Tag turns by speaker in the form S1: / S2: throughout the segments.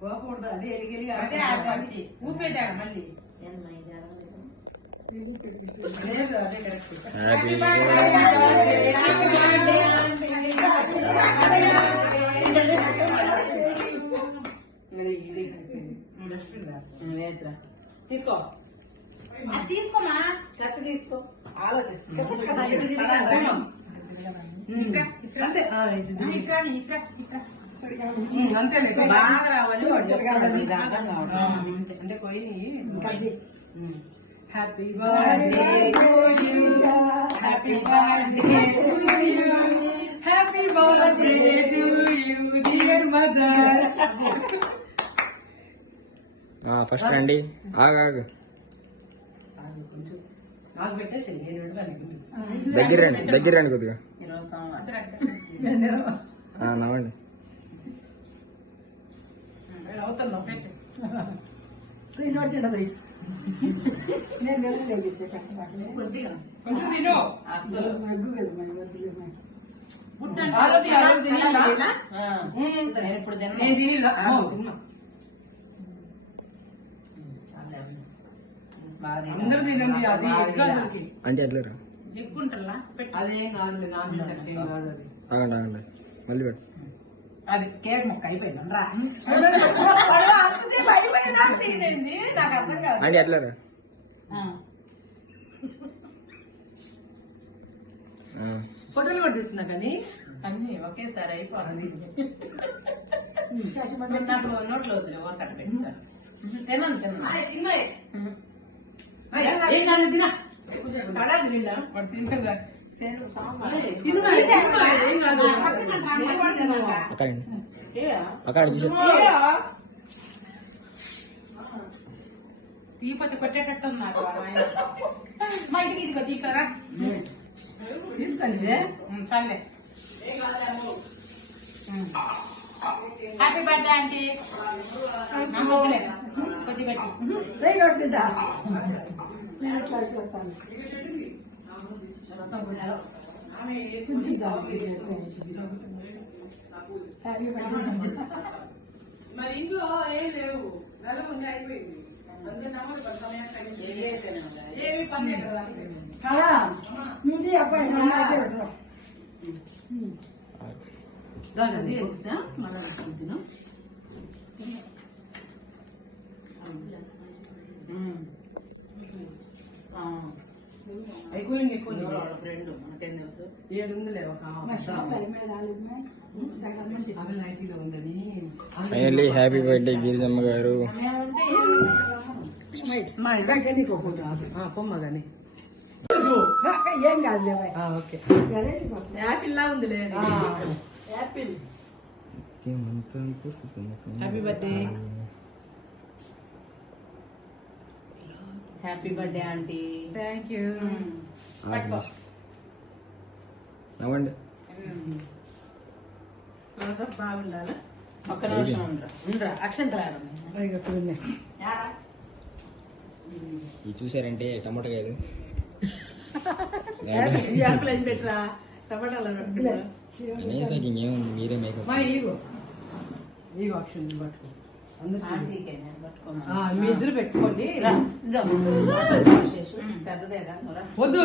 S1: పోకూడదు అది ఎలిగెలిగి
S2: అదే అది ఊపేదాడు మళ్ళీ
S1: అదే కరెక్ట్.
S2: తీసుకో అది తీసుకోమా కరెక్ట్ తీసుకో
S1: అంతే
S2: బాగా రావాలి
S1: అంటే పోయి happy happy happy birthday to you dear mother.
S3: First రండి. ఆగు
S1: నాకు పెట్టేసి
S3: దగ్గర రండి కొద్దిగా నవ్వండి.
S1: అవుతున్నా కొంచెం తిను.
S2: ఇప్పుడు
S1: అందరూ తినండి. అది
S3: అంటే ఎట్లరా
S2: ఎక్కుంటారా
S1: అదేం కాదు
S3: ఆగండి మళ్ళీ పెట్టు.
S2: అది కేక్ మొక్క అయిపోయింది నాకు అర్థం కాదు
S3: అంటే ఎట్లరా
S1: ఫోటోలు కూడా తీస్తున్నా కానీ
S2: అన్ని ఒకేసారి అయిపోయింది. నాకు నోట్లో వద్దులే వర్కట్ పెట్టి సార్ తిన్నాను
S3: అక్కడ
S2: తీపతి కొట్టేటట్టు నాకు మా ఇంటికి ఇదిగో తీకరా
S1: తీసుకోండి.
S2: చాలే హ్యాపీ బర్త్డే ఆంటీ కొద్ది పెట్టి
S1: మరి ఇంట్లో ఏం లేవు నెలకొంది అయిపోయింది. ఏమి పని కదా అయిపోయింది. ఎక్కువ
S2: ఫ్రెండ్ మనకేం తెలుసు
S1: 7 ఒక నైటీలో ఉందని.
S3: ఫైనల్లీ హ్యాపీ బర్త్డే గిరిజమ్మ గారు.
S1: మా ఇలాగే నీకు పొమ్మ కానీ
S4: ఏం కాదు
S1: ఓకే. యాపిల్ లా ఉందిలే. Apple happy birthday.
S2: Happy birthday aunty.
S1: Thank you.
S3: నవ్వండి.
S1: బాగుండాలా
S2: ఒక్క నిమిషం ఉండరా అక్షంతరాడు
S3: ఇది చూసారంటే టమాటా కాదు
S1: యాపిల్ అని పెట్టరా టమాటాలు
S3: అనేసి ఇంకేముంది మీరే మేకప్.
S1: ఈగో అక్షం పట్టుకో మీ ఇద్దరు పెట్టుకోండి.
S2: పెద్దదేగా
S1: వద్దు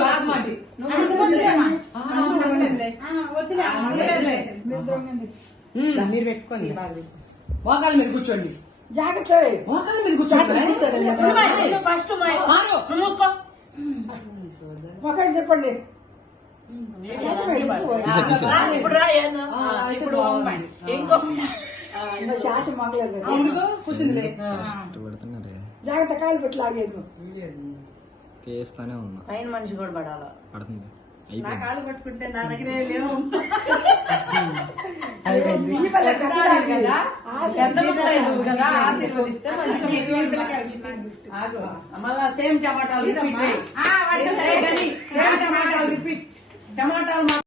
S1: మీరు పెట్టుకోండి. మోకాల మీద కూర్చోండి.
S4: జాగ్రత్త
S1: మోకాల మీద కూర్చోండి.
S2: ఫస్ట్ మూసుకో
S4: ఒకటి చెప్పండి.
S2: ఇప్పుడు ఇప్పుడు ఇంకో
S4: శాసం మంగళ
S1: కూర్చుంది.
S3: పెడుతున్నారే
S4: జాగ్రత్త కాళ్ళు పెట్టి లాగేది.
S3: చేస్తానే ఉన్నా.
S2: పైన మనిషి కూడా పడాలా
S3: పడుతుంది.
S1: నా కాలు పట్టుకుంటే నా దగ్గరే లేవు.
S2: ఆశీర్వదిస్తే మళ్ళా సేమ్ టమాటాలు రిపీట్. టమాటాలు రిపీట్. టమాటాలు